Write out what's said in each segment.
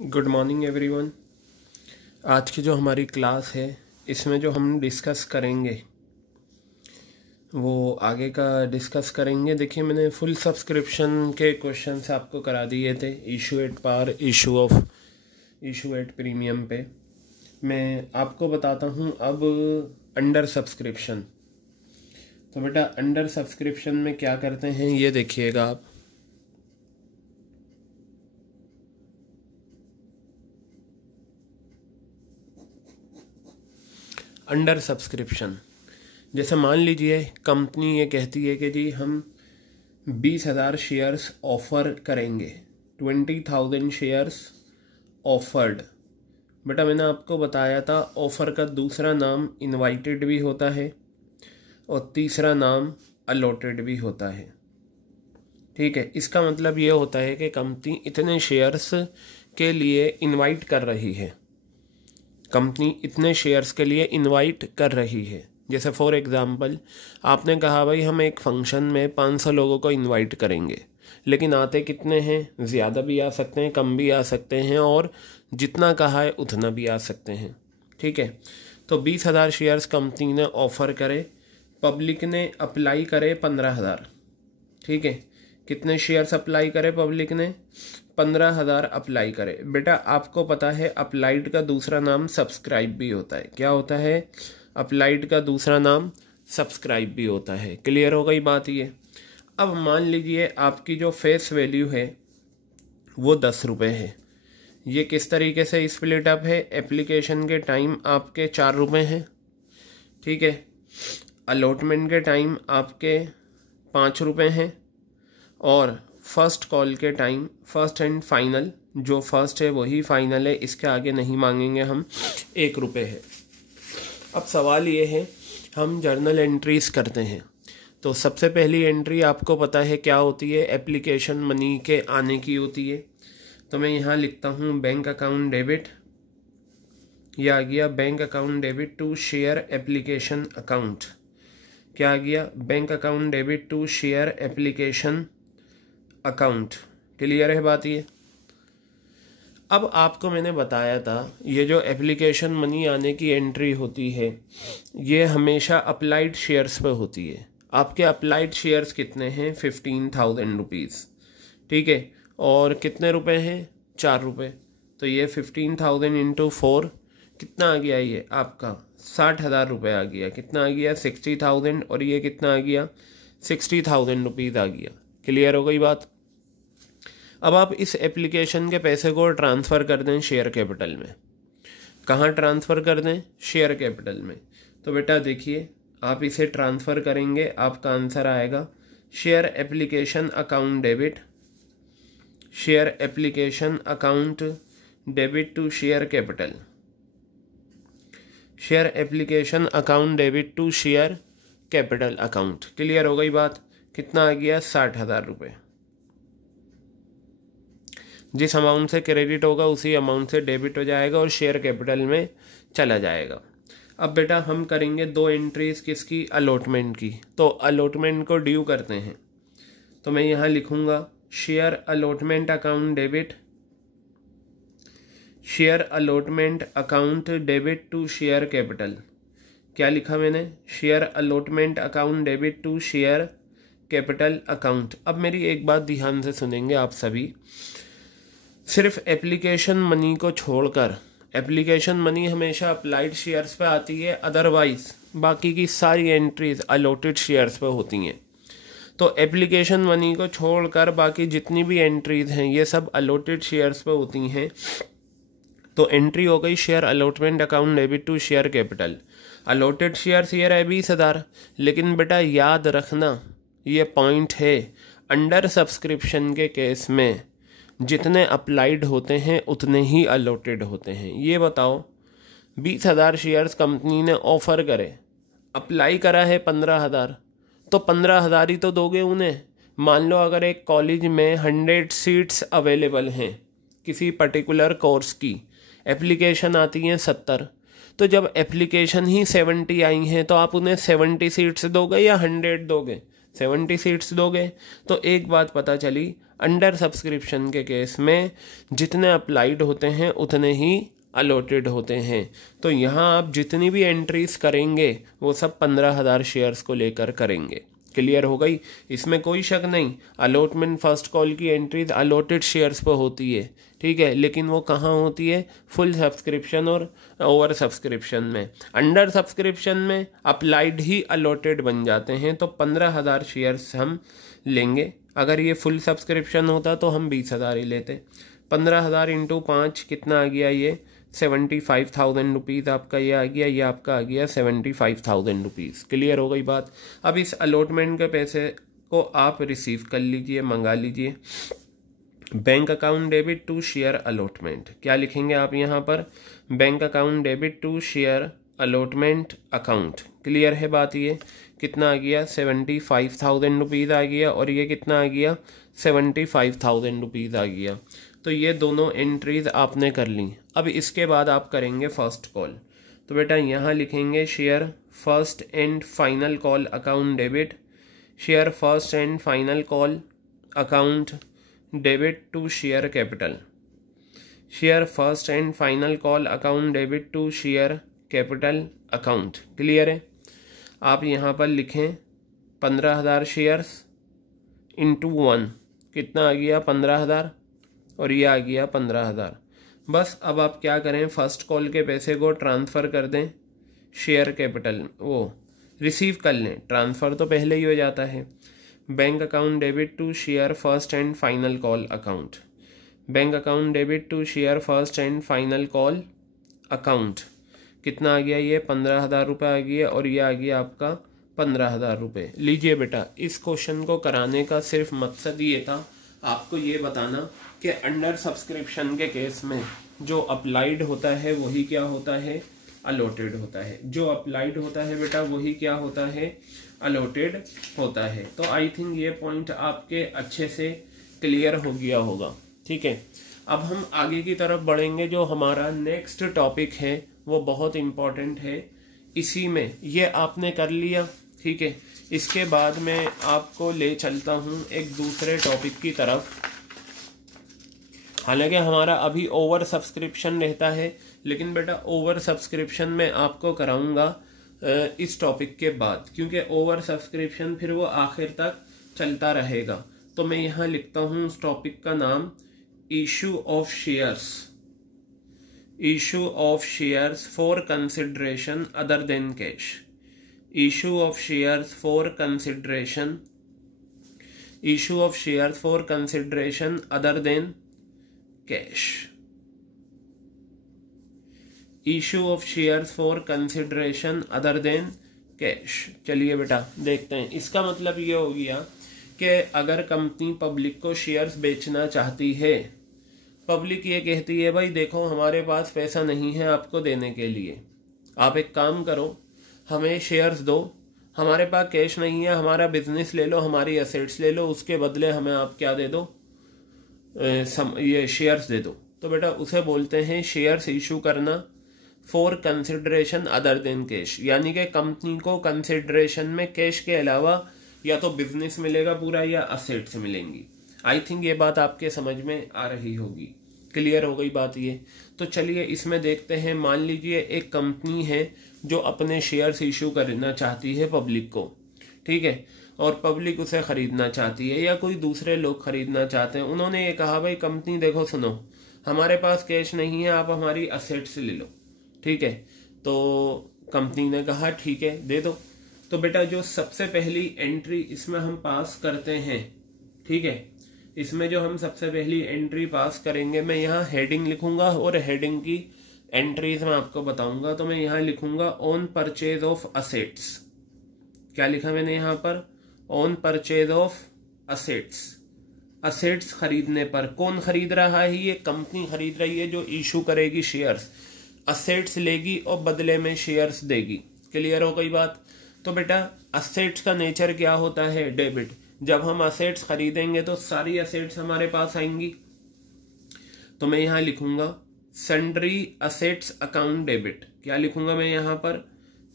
Good morning everyone. आज की जो हमारी क्लास है इसमें जो हम डिस्कस करेंगे वो आगे का डिस्कस करेंगे। देखिए, मैंने फुल सब्सक्रिप्शन के क्वेश्चंस आपको करा दिए थे issue at par, issue at premium पे। मैं आपको बताता हूँ अब अंडर सब्सक्रिप्शन। तो बेटा अंडर सब्सक्रिप्शन में क्या करते हैं ये देखिएगा आप। अंडर सब्सक्रिप्शन, जैसे मान लीजिए कंपनी ये कहती है कि जी हम 20,000 शेयर्स ऑफ़र करेंगे, 20,000 शेयर्स ऑफर्ड। बेटा मैंने आपको बताया था ऑफ़र का दूसरा नाम इनवाइटेड भी होता है और तीसरा नाम अलॉटेड भी होता है। ठीक है, इसका मतलब ये होता है कि कंपनी इतने शेयर्स के लिए इनवाइट कर रही है, कंपनी इतने शेयर्स के लिए इनवाइट कर रही है। जैसे फॉर एग्ज़ाम्पल आपने कहा भाई हम एक फंक्शन में 500 लोगों को इनवाइट करेंगे, लेकिन आते कितने हैं? ज़्यादा भी आ सकते हैं, कम भी आ सकते हैं, और जितना कहा है उतना भी आ सकते हैं। ठीक है, तो 20,000 शेयर्स कंपनी ने ऑफ़र करे, पब्लिक ने अप्लाई करे 15,000। ठीक है, कितने शेयर्स अप्लाई करे पब्लिक ने? 15,000 अप्लाई करे। बेटा आपको पता है अप्लाइड का दूसरा नाम सब्सक्राइब भी होता है। क्या होता है? अप्लाइड का दूसरा नाम सब्सक्राइब भी होता है। क्लियर हो गई बात ये। अब मान लीजिए आपकी जो फेस वैल्यू है वो 10 रुपये है। ये किस तरीके से स्प्लिट अप है? एप्लीकेशन के टाइम आपके 4 रुपये हैं। ठीक है, अलॉटमेंट के टाइम आपके 5 रुपये हैं, और फर्स्ट कॉल के टाइम, फर्स्ट एंड फाइनल, जो फर्स्ट है वही फाइनल है, इसके आगे नहीं मांगेंगे हम, 1 रुपये है। अब सवाल ये है, हम जर्नल एंट्रीज करते हैं तो सबसे पहली एंट्री आपको पता है क्या होती है? एप्लीकेशन मनी के आने की होती है। तो मैं यहाँ लिखता हूँ बैंक अकाउंट डेबिट, यह आ गया bank account debit to share application account. क्या आ गया? Bank account debit to share application account. Clear है बात ये? अब आपको मैंने बताया था ये जो एप्लीकेशन मनी आने की एंट्री होती है ये हमेशा अप्लाइड शेयर्स पे होती है। आपके अप्लाइड शेयर्स कितने हैं? 15,000 रुपीज़। ठीक है, और कितने रुपए हैं? 4 रुपये। तो ये 15,000 इंटू 4 कितना आ गया? ये आपका 60,000 रुपये आ गया। कितना आ गया? 60,000। और ये कितना आ गया? 60,000 रुपीज़ आ गया। क्लियर हो गई बात? अब आप इस एप्लीकेशन के पैसे को ट्रांसफ़र कर दें शेयर कैपिटल में। कहाँ ट्रांसफ़र कर दें? शेयर कैपिटल में। तो बेटा देखिए, आप इसे ट्रांसफ़र करेंगे, आपका आंसर आएगा share application account debit, share application account debit to share capital, share application account debit to share capital account. Clear हो गई बात? कितना आ गया? 60,000 रुपये। जिस अमाउंट से क्रेडिट होगा उसी अमाउंट से डेबिट हो जाएगा और शेयर कैपिटल में चला जाएगा। अब बेटा हम करेंगे 2 एंट्रीज किसकी? अलॉटमेंट की। तो अलॉटमेंट को ड्यू करते हैं, तो मैं यहाँ लिखूँगा share allotment account debit, share allotment account debit to share capital. क्या लिखा मैंने? Share allotment account debit to share capital account. अब मेरी एक बात ध्यान से सुनेंगे आप सभी, सिर्फ एप्लीकेशन मनी को छोड़कर, एप्लीकेशन मनी हमेशा अप्लाइड शेयर्स पे आती है, अदरवाइज बाकी की सारी एंट्रीज अलॉटेड शेयर्स पे होती हैं। तो एप्लीकेशन मनी को छोड़कर बाकी जितनी भी एंट्रीज हैं ये सब अलॉटेड शेयर्स पे होती हैं। तो एंट्री हो गई share allotment account debit to share capital. Allotted shares ये रहे 20,000, लेकिन बेटा याद रखना ये पॉइंट है, अंडर सब्सक्रिप्शन के केस में जितने अप्लाइड होते हैं उतने ही अलॉटेड होते हैं। ये बताओ 20,000 शेयर्स कंपनी ने ऑफ़र करे, अप्लाई करा है 15,000, तो 15,000 ही तो दोगे उन्हें। मान लो अगर एक कॉलेज में 100 सीट्स अवेलेबल हैं किसी पर्टिकुलर कोर्स की, एप्लीकेशन आती हैं 70, तो जब एप्लीकेशन ही 70 आई हैं तो आप उन्हें 70 सीट्स दोगे या 100 दोगे? 70 सीट्स दोगे। तो एक बात पता चली, अंडर सब्सक्रिप्शन के केस में जितने अप्लाइड होते हैं उतने ही अलॉटेड होते हैं। तो यहाँ आप जितनी भी एंट्रीज करेंगे वो सब 15,000 शेयर्स को लेकर करेंगे। क्लियर हो गई, इसमें कोई शक नहीं। अलॉटमेंट फर्स्ट कॉल की एंट्रीज अलॉटेड शेयर्स पर होती है, ठीक है, लेकिन वो कहाँ होती है? फुल सब्सक्रिप्शन और ओवर सब्सक्रिप्शन में। अंडर सब्सक्रिप्शन में अप्लाइड ही अलॉटेड बन जाते हैं, तो 15,000 शेयर्स हम लेंगे। अगर ये फुल सब्सक्रिप्शन होता तो हम 20,000 ही लेते। 15,000 इंटू 5 कितना आ गया? ये 75,000 रुपीज़ आपका ये आ गया, ये आपका आ गया 75,000 रुपीज़। क्लियर हो गई बात। अब इस अलॉटमेंट के पैसे को आप रिसीव कर लीजिए, मंगा लीजिए। Bank account debit to share allotment, क्या लिखेंगे आप यहाँ पर? Bank account debit to share allotment account. Clear है बात? ये कितना आ गया? 75,000 रुपीज़ आ गया, और ये कितना आ गया? 75,000 रुपीज़ आ गया। तो ये दोनों एंट्रीज आपने कर ली। अब इसके बाद आप करेंगे फर्स्ट कॉल। तो बेटा यहाँ लिखेंगे share first and final call account debit, share first and final call account debit to share capital, share first and final call account debit to share capital account. Clear है? आप यहाँ पर लिखें 15,000 shares into 1, कितना आ गया? 15,000, और ये आ गया 15,000। बस अब आप क्या करें? फर्स्ट कॉल के पैसे को ट्रांसफ़र कर दें शेयर कैपिटल, वो रिसीव कर लें। ट्रांसफ़र तो पहले ही हो जाता है। Bank account debit to share first and final call account, bank account debit to share first and final call account. कितना आ गया? ये 15,000 रुपये आ गया, और ये आ गया आपका 15,000 रुपये। लीजिए बेटा, इस क्वेश्चन को कराने का सिर्फ मकसद ये था आपको ये बताना कि अंडर सब्सक्रिप्शन के केस में जो अप्लाइड होता है वही क्या होता है? अलॉटेड होता है। जो अप्लाइड होता है बेटा वही क्या होता है? अलॉटेड होता है। तो आई थिंक ये पॉइंट आपके अच्छे से क्लियर हो गया होगा। ठीक है, अब हम आगे की तरफ बढ़ेंगे। जो हमारा नेक्स्ट टॉपिक है वो बहुत इम्पोर्टेंट है। इसी में ये आपने कर लिया, ठीक है। इसके बाद मैं आपको ले चलता हूँ एक दूसरे टॉपिक की तरफ। हालांकि हमारा अभी ओवर सब्सक्रिप्शन रहता है, लेकिन बेटा ओवर सब्सक्रिप्शन मैं आपको कराऊंगा इस टॉपिक के बाद, क्योंकि ओवर सब्सक्रिप्शन फिर वो आखिर तक चलता रहेगा। तो मैं यहाँ लिखता हूँ उस टॉपिक का नाम, issue of shares, issue of shares for consideration other than cash, issue of shares for consideration, issue of shares for consideration other than cash, issue of shares for consideration other than cash. चलिए बेटा देखते हैं। इसका मतलब ये हो गया कि अगर कंपनी पब्लिक को शेयर्स बेचना चाहती है, पब्लिक ये कहती है भाई देखो हमारे पास पैसा नहीं है आपको देने के लिए, आप एक काम करो हमें शेयर्स दो, हमारे पास कैश नहीं है, हमारा बिजनेस ले लो, हमारी एसेट्स ले लो, उसके बदले हमें आप क्या दे दो? ये शेयर्स दे दो। तो बेटा उसे बोलते हैं शेयर्स इशू करना for consideration other than cash, यानी कि कंपनी को कंसिडरेशन में कैश के अलावा या तो बिजनेस मिलेगा पूरा या असेट्स मिलेंगी। आई थिंक ये बात आपके समझ में आ रही होगी। क्लियर हो गई बात ये? तो चलिए इसमें देखते हैं। मान लीजिए एक कंपनी है जो अपने शेयर्स इशू करना चाहती है पब्लिक को, ठीक है, और पब्लिक उसे खरीदना चाहती है या कोई दूसरे लोग खरीदना चाहते हैं। उन्होंने ये कहा भाई कंपनी देखो सुनो हमारे पास कैश नहीं है, आप हमारी असेट्स ले लो, ठीक है। तो कंपनी ने कहा ठीक है दे दो। तो बेटा जो सबसे पहली एंट्री इसमें हम पास करते हैं, ठीक है, इसमें जो हम सबसे पहली एंट्री पास करेंगे, मैं यहाँ हेडिंग लिखूंगा और हेडिंग की एंट्रीज मैं आपको बताऊंगा। तो मैं यहाँ लिखूंगा ऑन परचेज ऑफ असेट्स। क्या लिखा मैंने यहाँ पर? On purchase of assets. Assets खरीदने पर। कौन खरीद रहा है? ये कंपनी खरीद रही है जो इशू करेगी शेयर्स, असेट्स लेगी और बदले में शेयर्स देगी। क्लियर हो गई बात? तो बेटा असेट्स का नेचर क्या होता है? डेबिट। जब हम असेट्स खरीदेंगे तो सारी असेट्स हमारे पास आएंगी। तो मैं यहाँ लिखूंगा सन्ड्री असेट्स अकाउंट डेबिट। क्या लिखूंगा मैं यहाँ पर?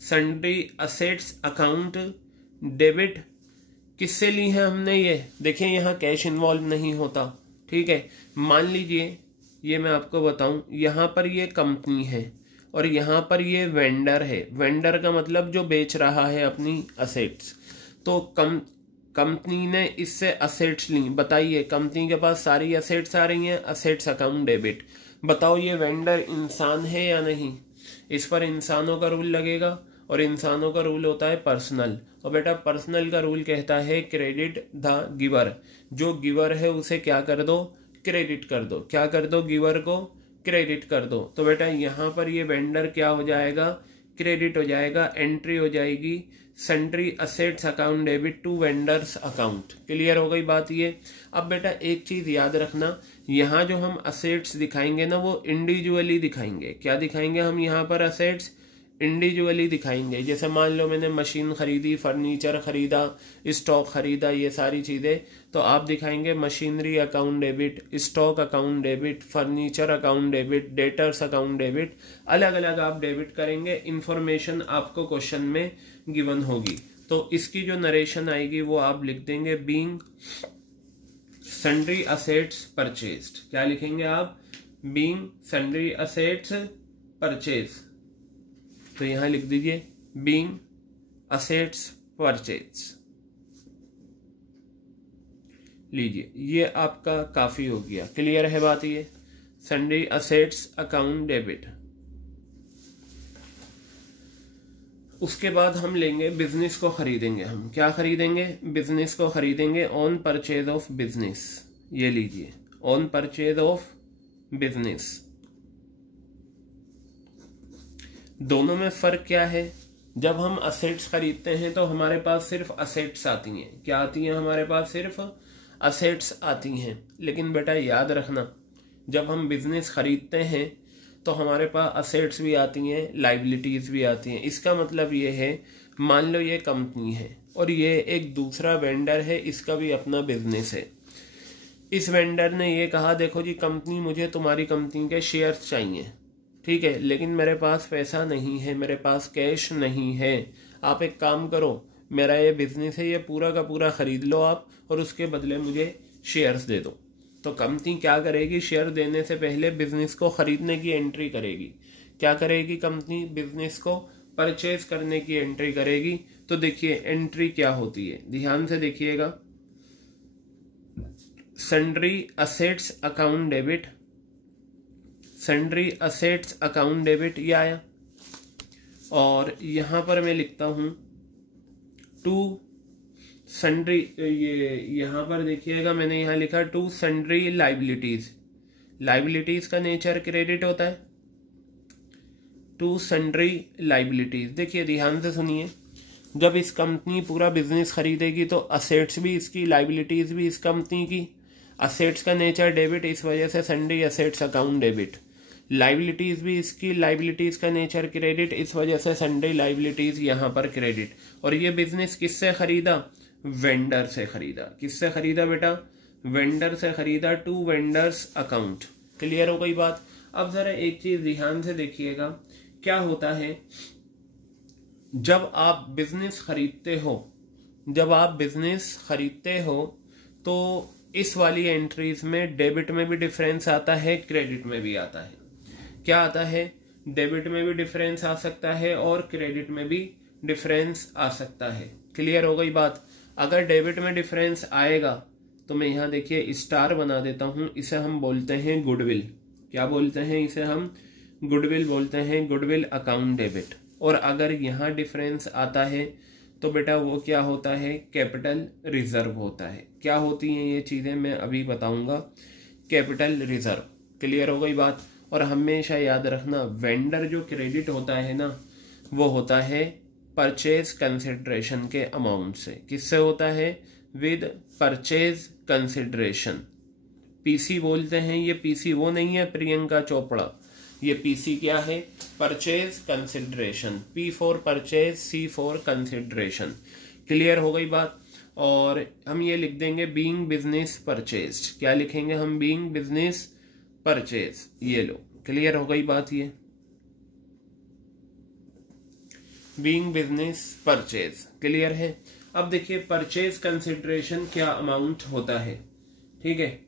सन्ड्री असेट्स अकाउंट डेबिट किससे ली है हमने, ये देखिए यहाँ कैश इन्वॉल्व नहीं होता, ठीक है। मान लीजिए ये मैं आपको बताऊं, यहाँ पर ये कंपनी है और यहाँ पर ये वेंडर है। वेंडर का मतलब जो बेच रहा है अपनी असेट्स। तो कंपनी ने इससे असेट्स ली, बताइए कंपनी के पास सारी असेट्स आ रही हैं, असेट्स अकाउंट डेबिट। बताओ ये वेंडर इंसान है या नहीं, इस पर इंसानों का रूल लगेगा और इंसानों का रूल होता है पर्सनल। और बेटा पर्सनल का रूल कहता है क्रेडिट द गिवर, जो गिवर है उसे क्या कर दो, क्रेडिट कर दो। क्या कर दो, गिवर को क्रेडिट कर दो। तो बेटा यहाँ पर ये वेंडर क्या हो जाएगा, क्रेडिट हो जाएगा। एंट्री हो जाएगी sundry assets account debit to vendors account. Clear हो गई बात ये। अब बेटा एक चीज याद रखना, यहाँ जो हम असेट्स दिखाएंगे ना वो इंडिविजुअली दिखाएंगे। क्या दिखाएंगे हम यहाँ पर, असेट्स इंडिविजुअली दिखाएंगे। जैसे मान लो मैंने मशीन खरीदी, फर्नीचर खरीदा, स्टॉक खरीदा, ये सारी चीजें, तो आप दिखाएंगे machinery account debit, stock account debit, furniture account debit, debtors account debit, अलग अलग आप डेबिट करेंगे। इंफॉर्मेशन आपको क्वेश्चन में गिवन होगी, तो इसकी जो नरेशन आएगी वो आप लिख देंगे बीइंग सन्ड्री असेट्स परचेज्ड। क्या लिखेंगे आप, बीइंग सन्ड्री असेट्स परचेज। तो यहां लिख दीजिए बीइंग असेट्स परचेज। लीजिए ये आपका काफी हो गया। क्लियर है बात ये, सन्ड्री असेट्स अकाउंट डेबिट। उसके बाद हम लेंगे बिजनेस को खरीदेंगे। हम क्या खरीदेंगे, बिजनेस को खरीदेंगे ऑन परचेज ऑफ बिजनेस। ये लीजिए ऑन परचेज ऑफ बिजनेस। दोनों में फर्क क्या है, जब हम असेट्स खरीदते हैं तो हमारे पास सिर्फ असेट्स आती हैं। क्या आती हैं, हमारे पास सिर्फ असेट्स आती हैं। लेकिन बेटा याद रखना, जब हम बिजनेस खरीदते हैं तो हमारे पास असेट्स भी आती हैं, लाइबिलिटीज भी आती हैं। इसका मतलब ये है, मान लो ये कंपनी है और ये एक दूसरा वेंडर है, इसका भी अपना बिजनेस है। इस वेंडर ने ये कहा देखो जी कंपनी, मुझे तुम्हारी कंपनी के शेयर्स चाहिए, ठीक है, लेकिन मेरे पास पैसा नहीं है, मेरे पास कैश नहीं है। आप एक काम करो, मेरा ये बिजनेस है, ये पूरा का पूरा खरीद लो आप और उसके बदले मुझे शेयर्स दे दो। तो कंपनी क्या करेगी, शेयर देने से पहले बिजनेस को खरीदने की एंट्री करेगी। क्या करेगी कंपनी, बिजनेस को परचेज करने की एंट्री करेगी। तो देखिए एंट्री क्या होती है, ध्यान से देखिएगा, sundry assets account debit, sundry assets account debit ये आया। और यहां पर मैं लिखता हूं टू सन्ड्री, ये यहां पर देखिएगा मैंने यहां लिखा टू सन्ड्री लाइबिलिटीज। लाइबिलिटीज का नेचर क्रेडिट होता है, टू सन्ड्री लाइबिलिटीज। देखिए ध्यान से सुनिए, जब इस कंपनी पूरा बिजनेस खरीदेगी तो असेट्स भी इसकी, लाइबिलिटीज भी इस कंपनी की। असेट्स का नेचर डेबिट, इस वजह से sundry assets account debit. Liabilities भी इसकी, लाइबिलिटीज का नेचर क्रेडिट, इस वजह से सन्ड्री लाइबिलिटीज यहां पर क्रेडिट। और ये बिजनेस किससे खरीदा, वेंडर से खरीदा। किससे खरीदा बेटा, वेंडर से खरीदा, टू वेंडर्स अकाउंट। क्लियर हो गई बात। अब जरा एक चीज ध्यान से देखिएगा, क्या होता है जब आप बिजनेस खरीदते हो, जब आप बिजनेस खरीदते हो तो इस वाली एंट्रीज में डेबिट में भी डिफरेंस आता है, क्रेडिट में भी आता है। क्या आता है, डेबिट में भी डिफरेंस आ सकता है और क्रेडिट में भी डिफरेंस आ सकता है। क्लियर हो गई बात। अगर डेबिट में डिफरेंस आएगा तो मैं यहां देखिए स्टार बना देता हूं, इसे हम बोलते हैं गुडविल। क्या बोलते हैं इसे, हम गुडविल बोलते हैं, गुडविल अकाउंट डेबिट। और अगर यहां डिफरेंस आता है तो बेटा वो क्या होता है, कैपिटल रिजर्व होता है। क्या होती हैं ये चीजें मैं अभी बताऊंगा, कैपिटल रिजर्व। क्लियर हो गई बात। और हमेशा याद रखना, वेंडर जो क्रेडिट होता है ना वो होता है परचेज कंसिडरेशन के अमाउंट से। किससे होता है, विद परचेज कंसिडरेशन। पीसी बोलते हैं, ये पीसी वो नहीं है प्रियंका चोपड़ा, ये पीसी क्या है, purchase consideration. P for purchase, C for consideration. Clear हो गई बात। और हम ये लिख देंगे बीइंग बिजनेस परचेज्ड। क्या लिखेंगे हम, बीइंग बिजनेस परचेज। ये लो, क्लियर हो गई बात। ये बीइंग बिजनेस परचेज क्लियर है। अब देखिए परचेज कंसिडरेशन क्या अमाउंट होता है, ठीक है,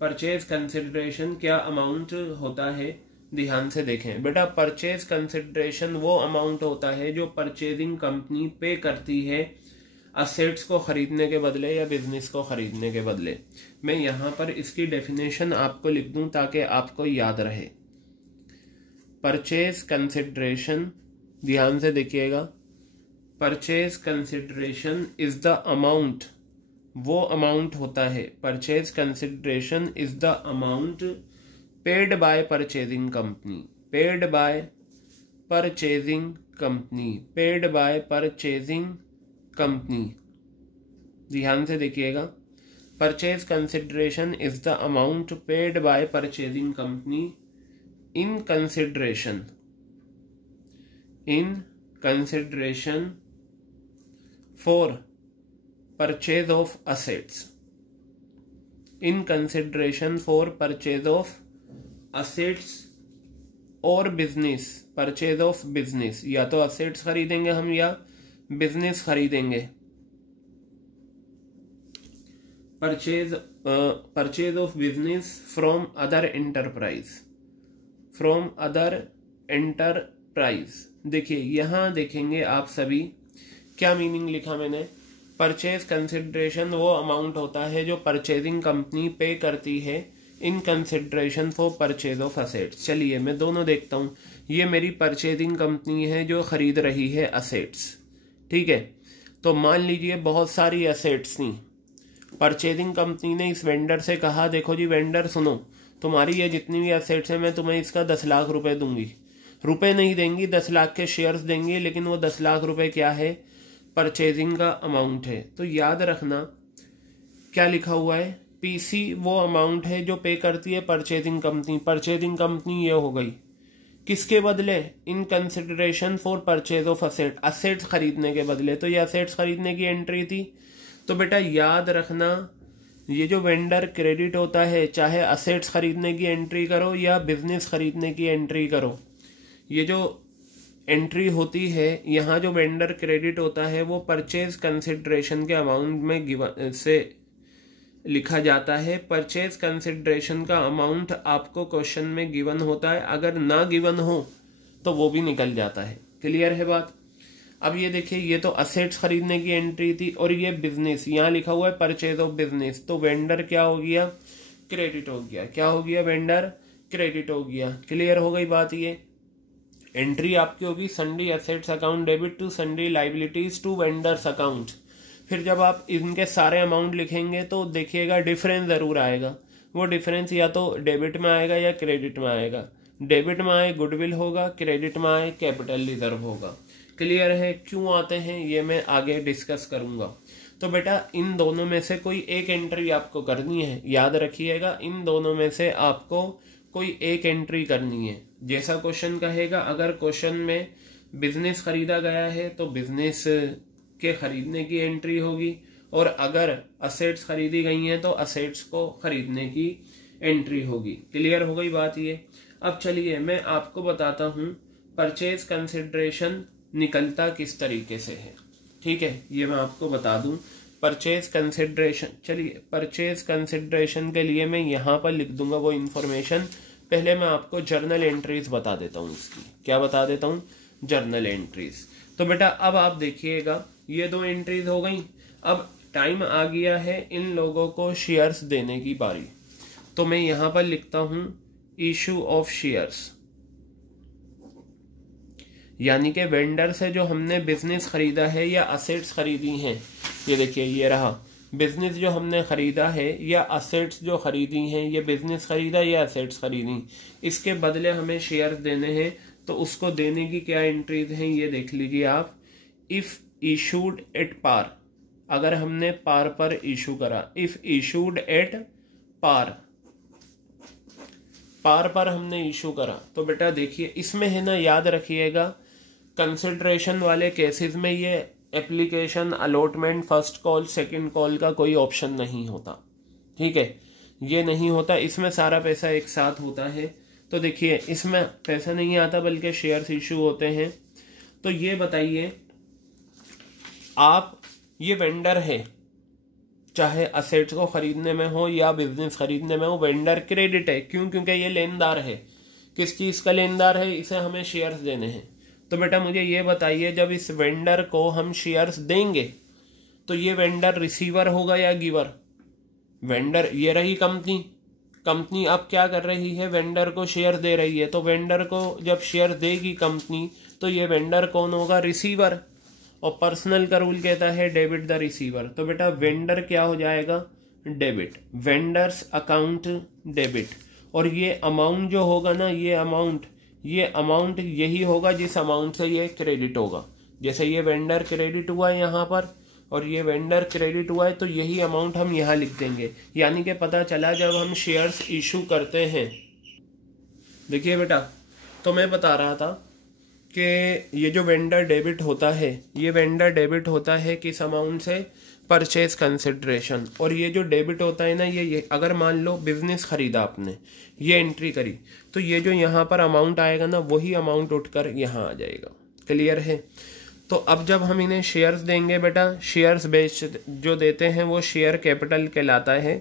परचेज कंसिडरेशन क्या अमाउंट होता है, ध्यान से देखें बेटा। परचेज कंसिडरेशन वो अमाउंट होता है जो परचेजिंग कंपनी पे करती है असेट्स को खरीदने के बदले या बिजनेस को खरीदने के बदले। मैं यहाँ पर इसकी डेफिनेशन आपको लिख दूं ताकि आपको याद रहे। परचेज कंसिडरेशन, ध्यान से देखिएगा, purchase consideration is the amount, वो अमाउंट होता है, purchase consideration is the amount paid by purchasing company, paid by purchasing company, paid by purchasing company. ध्यान से देखिएगा, purchase consideration is the amount paid by purchasing company in consideration for purchase of assets, in consideration for purchase of assets और business, purchase of business, या तो assets खरीदेंगे हम या business खरीदेंगे। Purchase of business from other enterprise, from other enterprise. देखिए यहां देखेंगे आप सभी क्या मीनिंग लिखा मैंने। परचेज कंसिडरेशन वो अमाउंट होता है जो परचेजिंग कंपनी पे करती है in consideration for purchase of assets. चलिए मैं दोनों देखता हूं। ये मेरी परचेजिंग कंपनी है जो खरीद रही है असेट्स, ठीक है। तो मान लीजिए बहुत सारी असेट्स थी, परचेजिंग कंपनी ने इस वेंडर से कहा देखो जी वेंडर सुनो, तुम्हारी ये जितनी भी असेट्स है मैं तुम्हें इसका 10 लाख रुपए दूंगी। रुपए नहीं देंगी, 10 लाख के शेयर्स देंगी, लेकिन वो 10 लाख रुपए क्या है, परचेजिंग का अमाउंट है। तो याद रखना क्या लिखा हुआ है, पीसी वो अमाउंट है जो पे करती है परचेजिंग कंपनी। परचेजिंग कंपनी ये हो गई किसके बदले, in consideration for purchase of asset, assets खरीदने के बदले। तो ये असेट्स खरीदने की एंट्री थी। तो बेटा याद रखना ये जो वेंडर क्रेडिट होता है, चाहे असेट्स खरीदने की एंट्री करो या बिजनेस खरीदने की एंट्री करो, ये जो एंट्री होती है यहाँ जो वेंडर क्रेडिट होता है वो परचेज कंसिडरेशन के अमाउंट में गिवन से लिखा जाता है। परचेज कंसिडरेशन का अमाउंट आपको क्वेश्चन में गिवन होता है, अगर ना गिवन हो तो वो भी निकल जाता है। क्लियर है बात। अब ये देखिए ये तो असेट्स खरीदने की एंट्री थी और ये बिजनेस, यहाँ लिखा हुआ है परचेज ऑफ बिजनेस। तो वेंडर क्या हो गया, क्रेडिट हो गया। क्या हो गया, वेंडर क्रेडिट हो गया। क्लियर हो गई बात। ये एंट्री आपकी होगी sundry assets account debit to sundry liabilities to vendors account. फिर जब आप इनके सारे अमाउंट लिखेंगे तो देखिएगा डिफरेंस जरूर आएगा। वो डिफरेंस या तो डेबिट में आएगा या क्रेडिट में आएगा। डेबिट में आए गुडविल होगा, क्रेडिट में आए कैपिटल रिजर्व होगा। क्लियर है। क्यों आते हैं ये मैं आगे डिस्कस करूंगा। तो बेटा इन दोनों में से कोई एक एंट्री आपको करनी है, याद रखिएगा इन दोनों में से आपको कोई एक एंट्री करनी है। जैसा क्वेश्चन कहेगा, अगर क्वेश्चन में बिजनेस खरीदा गया है तो बिजनेस के खरीदने की एंट्री होगी, और अगर असेट्स खरीदी गई हैं तो असेट्स को खरीदने की एंट्री होगी। क्लियर हो गई बात ये। अब चलिए मैं आपको बताता हूं परचेज कंसिडरेशन निकलता किस तरीके से है। ठीक है, ये मैं आपको बता दूं परचेज कंसिडरेशन। चलिए परचेज कंसिडरेशन के लिए मैं यहाँ पर लिख दूंगा वो इन्फॉर्मेशन। पहले मैं आपको जर्नल एंट्रीज बता देता हूँ इसकी। क्या बता देता हूँ, जर्नल एंट्रीज। तो बेटा अब आप देखिएगा ये दो एंट्रीज हो गई। अब टाइम आ गया है इन लोगों को शेयर्स देने की बारी। तो मैं यहां पर लिखता हूं इशू ऑफ शेयर्स, यानी कि वेंडर से जो हमने बिजनेस खरीदा है या असेट्स खरीदी हैं, ये देखिए ये रहा बिजनेस जो हमने खरीदा है या असेट्स जो खरीदी हैं, ये बिजनेस खरीदा या असेट्स खरीदी, इसके बदले हमें शेयर्स देने हैं। तो उसको देने की क्या एंट्रीज हैं ये देख लीजिए आप। इफ इशूड एट पार, अगर हमने पार पर इशू करा, इफ इशूड एट पार, पार पर हमने इशू करा, तो बेटा देखिए इसमें है ना, याद रखिएगा कंसिडरेशन वाले केसेस में ये application allotment first call second call का कोई ऑप्शन नहीं होता। ठीक है, ये नहीं होता, इसमें सारा पैसा एक साथ होता है। तो देखिए इसमें पैसा नहीं आता बल्कि शेयर्स इशू होते हैं। तो ये बताइए आप ये वेंडर है, चाहे असेट्स को खरीदने में हो या बिजनेस खरीदने में हो, वेंडर क्रेडिट है। क्यों? क्योंकि ये लेनदार है। किस चीज का लेनदार है? इसे हमें शेयर्स देने हैं। तो बेटा मुझे ये बताइए, जब इस वेंडर को हम शेयर्स देंगे तो ये वेंडर रिसीवर होगा या गिवर? वेंडर ये रही कंपनी। कंपनी अब क्या कर रही है? वेंडर को शेयर दे रही है। तो वेंडर को जब शेयर देगी कंपनी तो ये वेंडर कौन होगा? रिसीवर। और पर्सनल का रूल कहता है डेबिट द रिसीवर। तो बेटा वेंडर क्या हो जाएगा? डेबिट। Vendors account debit. और ये अमाउंट जो होगा ना, ये अमाउंट यही होगा जिस अमाउंट से ये क्रेडिट होगा। जैसे ये वेंडर क्रेडिट हुआ है यहाँ पर और ये वेंडर क्रेडिट हुआ है, तो यही अमाउंट हम यहाँ लिख देंगे। यानी कि पता चला जब हम शेयर्स इशू करते हैं, देखिए बेटा, तो मैं बता रहा था कि ये जो वेंडर डेबिट होता है, ये वेंडर डेबिट होता है किस अमाउंट से? Purchase consideration. और ये जो डेबिट होता है ना, ये अगर मान लो बिजनेस खरीदा आपने, ये एंट्री करी, तो ये जो यहाँ पर अमाउंट आएगा ना, वही अमाउंट उठकर यहाँ आ जाएगा। क्लियर है? तो अब जब हम इन्हें शेयर्स देंगे बेटा, शेयर्स बेच जो देते हैं वो शेयर कैपिटल कहलाता है।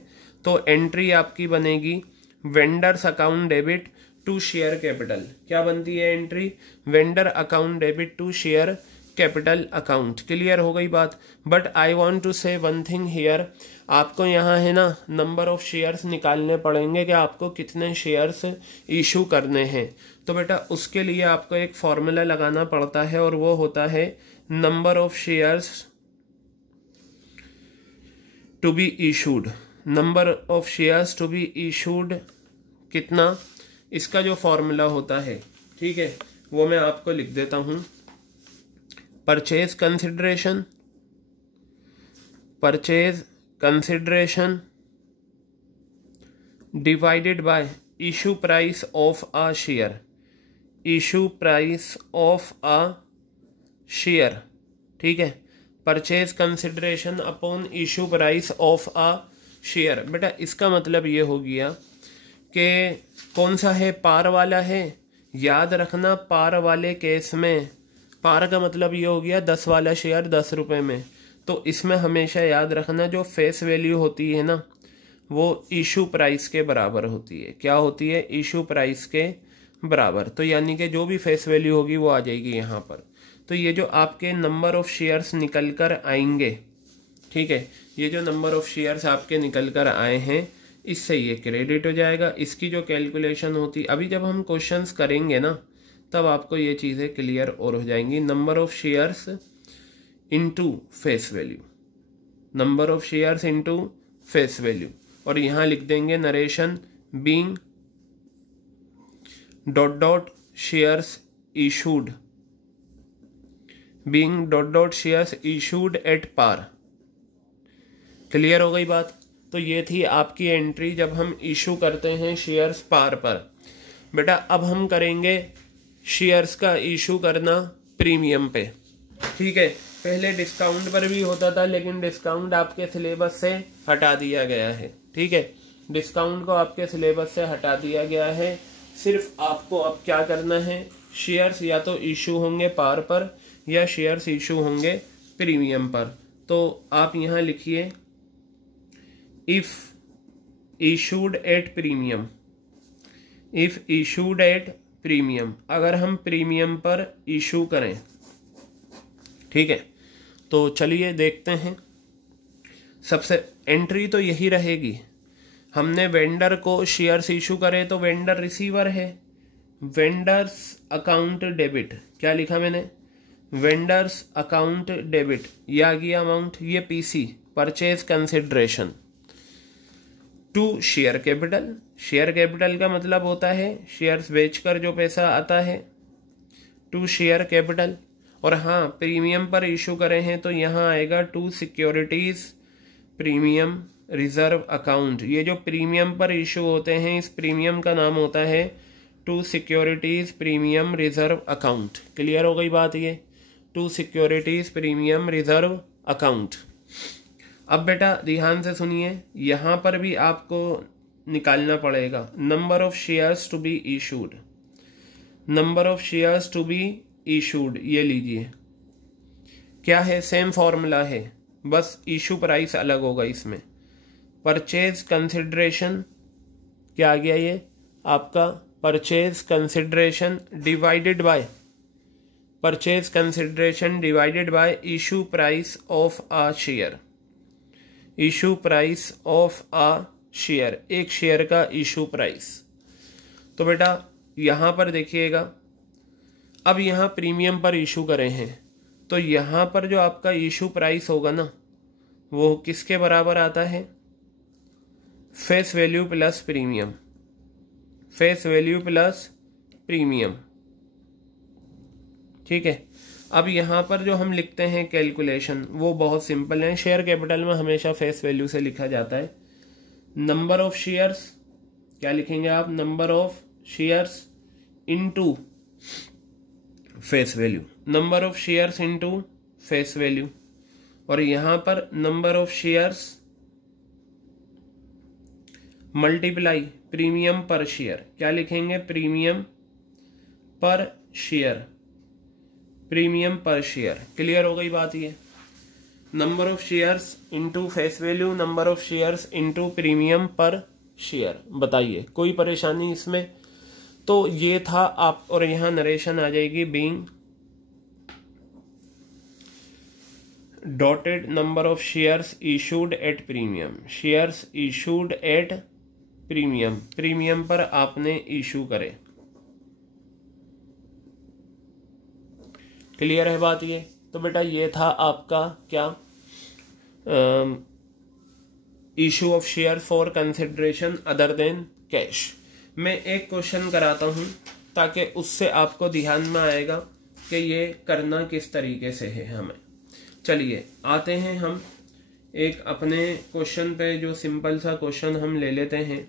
तो एंट्री आपकी बनेगी vendors account debit to share capital. क्या बनती है entry? Vendor account debit to share capital account. Clear हो गई बात? But I want to say one thing here, आपको यहाँ है ना नंबर ऑफ शेयर्स निकालने पड़ेंगे कि आपको कितने शेयर्स इशू करने हैं। तो बेटा उसके लिए आपको एक फॉर्मूला लगाना पड़ता है और वो होता है number of shares to be issued. Number of shares to be issued कितना, इसका जो फॉर्मूला होता है, ठीक है, वो मैं आपको लिख देता हूं। Purchase consideration divided by issue price of a share. Issue price of a share, ठीक है। Purchase consideration upon issue price of a share. बेटा इसका मतलब ये हो गया कि कौन सा है? पार वाला है। याद रखना, पार वाले केस में, पार का मतलब ये हो गया 10 वाला शेयर 10 रुपए में। तो इसमें हमेशा याद रखना जो फेस वैल्यू होती है ना, वो इशू प्राइस के बराबर होती है। क्या होती है? इशू प्राइस के बराबर। तो यानी कि जो भी फेस वैल्यू होगी वो आ जाएगी यहाँ पर। तो ये जो आपके नंबर ऑफ शेयर्स निकल कर आएंगे, ठीक है, ये जो नंबर ऑफ शेयर्स आपके निकल कर आए हैं, इससे ये क्रेडिट हो जाएगा। इसकी जो कैलकुलेशन होती, अभी जब हम क्वेश्चंस करेंगे ना, तब आपको ये चीज़ें क्लियर और हो जाएंगी। Number of shares into face value, number of shares into face value. और यहाँ लिख देंगे narration being dot dot shares issued, being dot dot shares issued at par. Clear हो गई बात? तो ये थी आपकी एंट्री जब हम इशू करते हैं शेयर्स पार पर। बेटा अब हम करेंगे शेयर्स का इशू करना प्रीमियम पे, ठीक है। पहले डिस्काउंट पर भी होता था, लेकिन डिस्काउंट आपके सिलेबस से हटा दिया गया है, ठीक है। डिस्काउंट को आपके सिलेबस से हटा दिया गया है। सिर्फ आपको अब क्या करना है? शेयर्स या तो इशू होंगे पार पर या शेयर्स इशू होंगे प्रीमियम पर। तो आप यहाँ लिखिए if issued at premium, if issued at premium, अगर हम प्रीमियम पर इशू करें, ठीक है। तो चलिए देखते हैं। सबसे एंट्री तो यही रहेगी। हमने वेंडर को शेयर्स इशू करे तो वेंडर रिसीवर है। वेंडर्स अकाउंट डेबिट, क्या लिखा मैंने? वेंडर्स अकाउंट डेबिट, ये आ गया अमाउंट, ये PC purchase consideration to share capital. Share capital का मतलब होता है शेयर्स बेचकर जो पैसा आता है, टू शेयर कैपिटल। और हाँ, प्रीमियम पर इशू करे हैं तो यहाँ आएगा to securities premium reserve account. ये जो प्रीमियम पर इशू होते हैं, इस प्रीमियम का नाम होता है to securities premium reserve account. Clear हो गई बात? ये to securities premium reserve account. अब बेटा ध्यान से सुनिए, यहाँ पर भी आपको निकालना पड़ेगा number of shares to be issued. Number of shares to be issued, ये लीजिए, क्या है? सेम फॉर्मूला है, बस इशू प्राइस अलग होगा इसमें। परचेज कंसिडरेशन क्या आ गया, ये आपका purchase consideration divided by issue price of a share. Issue price of a share, एक शेयर का इशू प्राइस। तो बेटा यहाँ पर देखिएगा, अब यहाँ प्रीमियम पर इशू करे हैं, तो यहाँ पर जो आपका इशू प्राइस होगा ना, वो किसके बराबर आता है, face value plus premium. Face value plus premium, ठीक है। अब यहाँ पर जो हम लिखते हैं कैलकुलेशन, वो बहुत सिंपल है। शेयर कैपिटल में हमेशा फेस वैल्यू से लिखा जाता है। नंबर ऑफ शेयर्स, क्या लिखेंगे आप, number of shares into face value, number of shares into face value. और यहाँ पर number of shares multiply premium पर शेयर, क्या लिखेंगे, प्रीमियम पर शेयर, प्रीमियम पर शेयर। क्लियर हो गई बात ये। Number of shares into face value, number of shares into premium पर शेयर। बताइए कोई परेशानी इसमें? तो ये था आप, और यहाँ नरेशन आ जाएगी, being dotted number of shares issued at premium, shares issued at premium, premium पर आपने इशू करे। क्लियर है बात ये? तो बेटा ये था आपका क्या, issue of share for consideration other than cash. मैं एक क्वेश्चन कराता हूं ताकि उससे आपको ध्यान में आएगा कि ये करना किस तरीके से है हमें। चलिए आते हैं हम एक अपने क्वेश्चन पे, जो सिंपल सा क्वेश्चन हम ले लेते हैं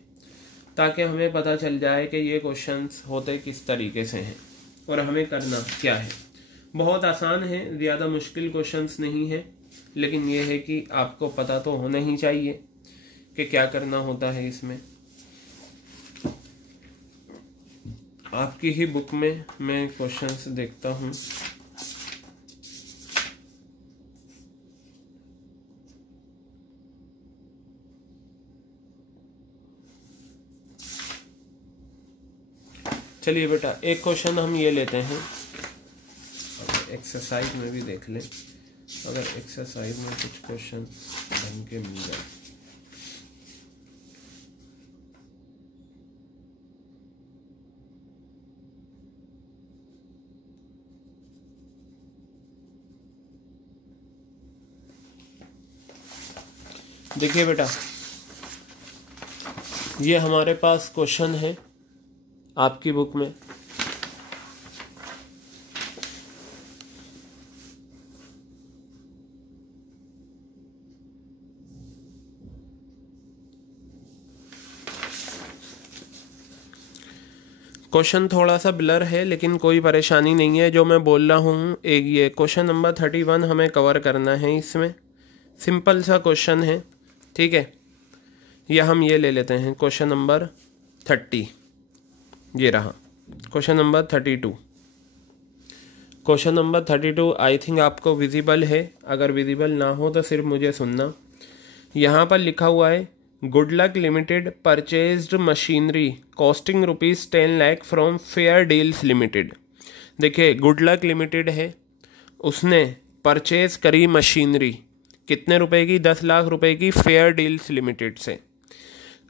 ताकि हमें पता चल जाए कि ये क्वेश्चंस होते किस तरीके से हैं और हमें करना क्या है। बहुत आसान है, ज़्यादा मुश्किल क्वेश्चंस नहीं है, लेकिन ये है कि आपको पता तो होना ही चाहिए कि क्या करना होता है इसमें। आपकी ही बुक में मैं क्वेश्चंस देखता हूँ। चलिए बेटा एक क्वेश्चन हम ये लेते हैं, अगर एक्सरसाइज में भी देख लें, अगर एक्सरसाइज में कुछ क्वेश्चन ढंग के मिल जाए। देखिए बेटा ये हमारे पास क्वेश्चन है आपकी बुक में। क्वेश्चन थोड़ा सा ब्लर है लेकिन कोई परेशानी नहीं है, जो मैं बोल रहा हूँ एक ये क्वेश्चन नंबर 31 हमें कवर करना है। इसमें सिंपल सा क्वेश्चन है, ठीक है। या हम ये ले लेते हैं क्वेश्चन नंबर 30, ये रहा question number 32। Question number 32 I think आपको विजिबल है, अगर विजिबल ना हो तो सिर्फ मुझे सुनना। यहाँ पर लिखा हुआ है good luck limited purchased machinery costing ₹10 lakh from fair Deals limited. देखिए गुडलक लिमिटेड है, उसने परचेज करी मशीनरी कितने रुपए की, 10 लाख रुपए की फेयर डील्स लिमिटेड से।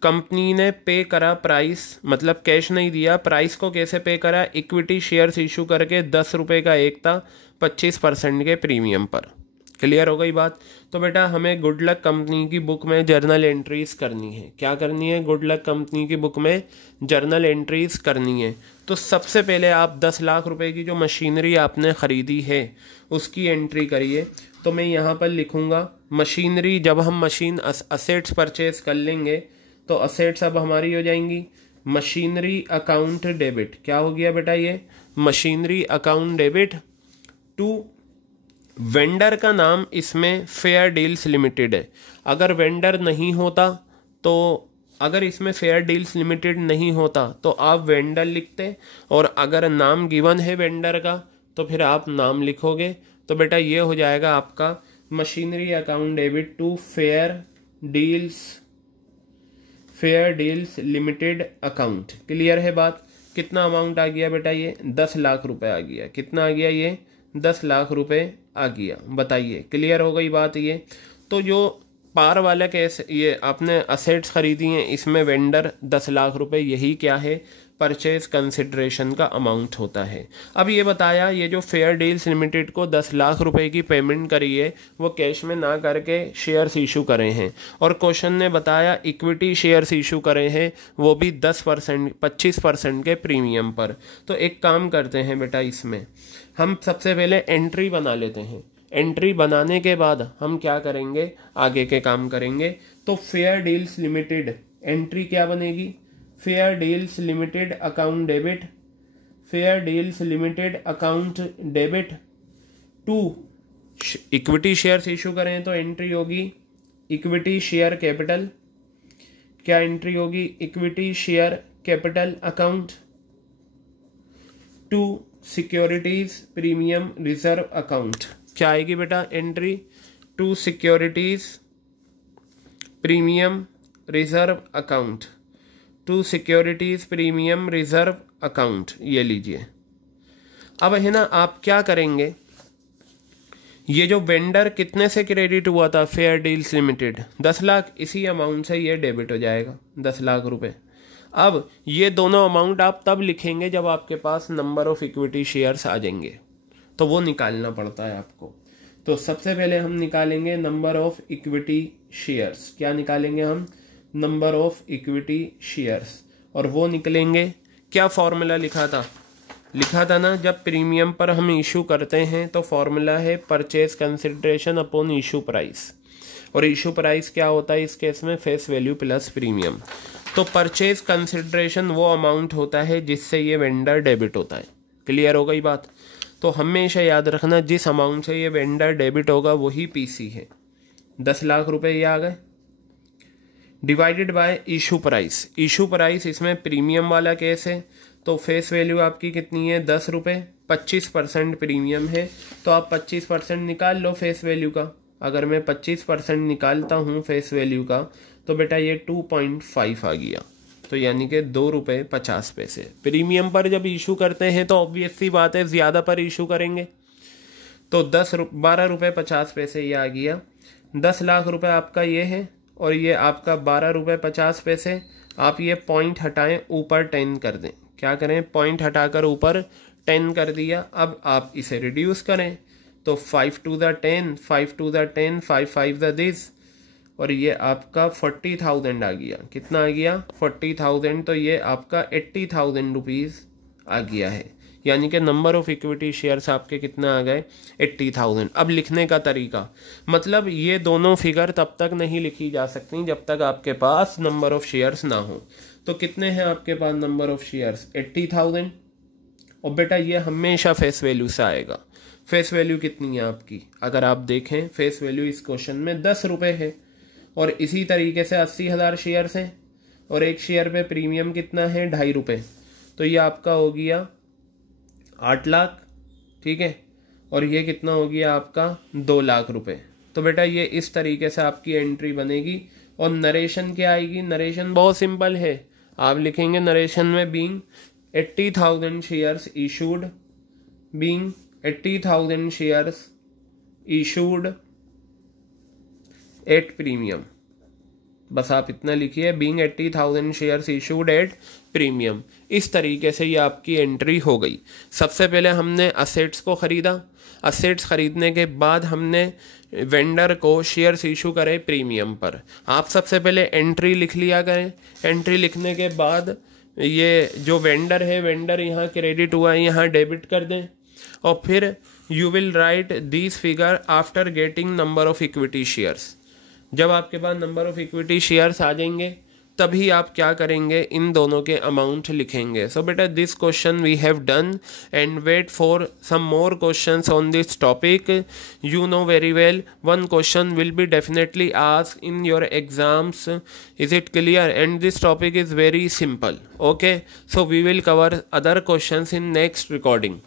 कंपनी ने पे करा प्राइस, मतलब कैश नहीं दिया, प्राइस को कैसे पे करा, इक्विटी शेयर्स इशू करके 10 रुपये का एक था 25% के प्रीमियम पर। क्लियर हो गई बात? तो बेटा हमें गुडलक कंपनी की बुक में जर्नल एंट्रीज करनी है। क्या करनी है? गुडलक कंपनी की बुक में जर्नल एंट्रीज करनी है। तो सबसे पहले आप 10 लाख रुपए की जो मशीनरी आपने ख़रीदी है उसकी एंट्री करिए। तो मैं यहाँ पर लिखूँगा मशीनरी, जब हम मशीन असेट्स परचेज कर लेंगे तो असेट्स अब हमारी हो जाएंगी मशीनरी अकाउंट डेबिट। क्या हो गया बेटा? ये machinery account debit to vendor का नाम इसमें फेयर डील्स लिमिटेड है। अगर वेंडर नहीं होता तो, अगर इसमें फेयर डील्स लिमिटेड नहीं होता तो आप वेंडर लिखते, और अगर नाम गिवन है वेंडर का तो फिर आप नाम लिखोगे। तो बेटा ये हो जाएगा आपका machinery account debit to Fair Deals Limited account. Clear है बात? कितना अमाउंट आ गया बेटा? ये 10 लाख रुपए आ गया। कितना आ गया? ये 10 लाख रुपए आ गया। बताइए, क्लियर हो गई बात? ये तो जो पार वाला केस, ये आपने असेट्स खरीदी हैं, इसमें वेंडर 10 लाख रुपए, यही क्या है? परचेज कंसिडरेशन का अमाउंट होता है। अब ये बताया, ये जो फेयर डील्स लिमिटेड को 10 लाख रुपए की पेमेंट करी है वो कैश में ना करके शेयर्स इशू करे हैं, और क्वेश्चन ने बताया इक्विटी शेयर्स इशू करे हैं, वो भी 10% 25% के प्रीमियम पर। तो एक काम करते हैं बेटा, इसमें हम सबसे पहले एंट्री बना लेते हैं। एंट्री बनाने के बाद हम क्या करेंगे? आगे के काम करेंगे। तो फेयर डील्स लिमिटेड एंट्री क्या बनेगी? Fair Deals Limited account debit, Fair Deals Limited account debit to equity shares issue करें तो एंट्री होगी इक्विटी शेयर कैपिटल। क्या एंट्री होगी? Equity share capital account to securities premium reserve account. क्या आएगी बेटा? Entry to securities premium reserve account, to securities premium reserve account. ये लीजिए। अब है ना, आप क्या करेंगे? ये जो वेंडर कितने से क्रेडिट हुआ था? फेयर डील्स लिमिटेड 10 लाख, इसी अमाउंट से ये डेबिट हो जाएगा 10 लाख रुपए। अब ये दोनों अमाउंट आप तब लिखेंगे जब आपके पास नंबर ऑफ इक्विटी शेयर्स आ जाएंगे, तो वो निकालना पड़ता है आपको। तो सबसे पहले हम निकालेंगे नंबर ऑफ इक्विटी शेयर्स। क्या निकालेंगे हम? Number of equity shares. और वो निकलेंगे, क्या फॉर्मूला लिखा था? लिखा था ना, जब प्रीमियम पर हम इशू करते हैं तो फॉर्मूला है purchase consideration upon issue price. और इशू प्राइस क्या होता है इस केस में? Face value plus premium. तो परचेज कंसिडरेशन वो अमाउंट होता है जिससे ये वेंडर डेबिट होता है। क्लियर हो गई बात? तो हमेशा याद रखना, जिस अमाउंट से ये वेंडर डेबिट होगा वही पीसी है। 10 लाख रुपए ये आ गए, divided by issue price. Issue price इसमें प्रीमियम वाला केस है, तो फेस वैल्यू आपकी कितनी है? 10 रुपये। 25% प्रीमियम है, तो आप 25% निकाल लो फेस वैल्यू का। अगर मैं 25% निकालता हूँ फेस वैल्यू का, तो बेटा ये 2.5 आ गया। तो यानी कि 2 रुपये 50 पैसे। प्रीमियम पर जब इशू करते हैं तो ऑब्वियस सी बात है ज़्यादा पर इशू करेंगे, तो 12 रुपये 50 पैसे ये आ गया। 10 लाख रुपए आपका ये है, और ये आपका 12 रुपये 50 पैसे। आप ये पॉइंट हटाएं, ऊपर 10 कर दें। क्या करें? पॉइंट हटाकर ऊपर 10 कर दिया। अब आप इसे रिड्यूस करें, तो 5 to the 10, 5 to the 10, 5 5 the this, और ये आपका 40,000 आ गया। कितना आ गया? 40,000। तो ये आपका 80,000 रुपीज़ आ गया है। यानी कि नंबर ऑफ इक्विटी शेयर्स आपके कितना आ गए? 80,000। अब लिखने का तरीका, मतलब ये दोनों फिगर तब तक नहीं लिखी जा सकती जब तक आपके पास नंबर ऑफ शेयर्स ना हो। तो कितने हैं आपके पास नंबर ऑफ शेयर्स? 80,000। और बेटा ये हमेशा फेस वैल्यू से आएगा। फेस वैल्यू कितनी है आपकी? अगर आप देखें फेस वैल्यू इस क्वेश्चन में 10 रुपये है, और इसी तरीके से 80,000 शेयर्स हैं, और एक शेयर पे प्रीमियम कितना है? 2.5 रुपये। तो ये आपका हो गया 8 लाख, ठीक है। और ये कितना हो गया आपका? 2 लाख रुपए। तो बेटा ये इस तरीके से आपकी एंट्री बनेगी। और नरेशन क्या आएगी? नरेशन बहुत सिंपल है, आप लिखेंगे नरेशन में being 80,000 shares issued, being 80,000 shares issued at premium. बस आप इतना लिखिए, being 80,000 shares issued at premium. इस तरीके से ये आपकी एंट्री हो गई। सबसे पहले हमने असेट्स को ख़रीदा, असेट्स ख़रीदने के बाद हमने वेंडर को शेयर्स इशू करे प्रीमियम पर। आप सबसे पहले एंट्री लिख लिया करें। एंट्री लिखने के बाद ये जो वेंडर है, वेंडर यहाँ क्रेडिट हुआ है, यहाँ डेबिट कर दें। और फिर you will write this figure after getting number of equity shares. जब आपके पास नंबर ऑफ इक्विटी शेयर्स आ जाएंगे तभी आप क्या करेंगे? इन दोनों के अमाउंट लिखेंगे। सो बेटा this question we have done, and wait for some more questions on this topic. You know very well one question will be definitely asked in your exams. Is it clear? And this topic is very simple. Okay, so we will cover other questions in next recording.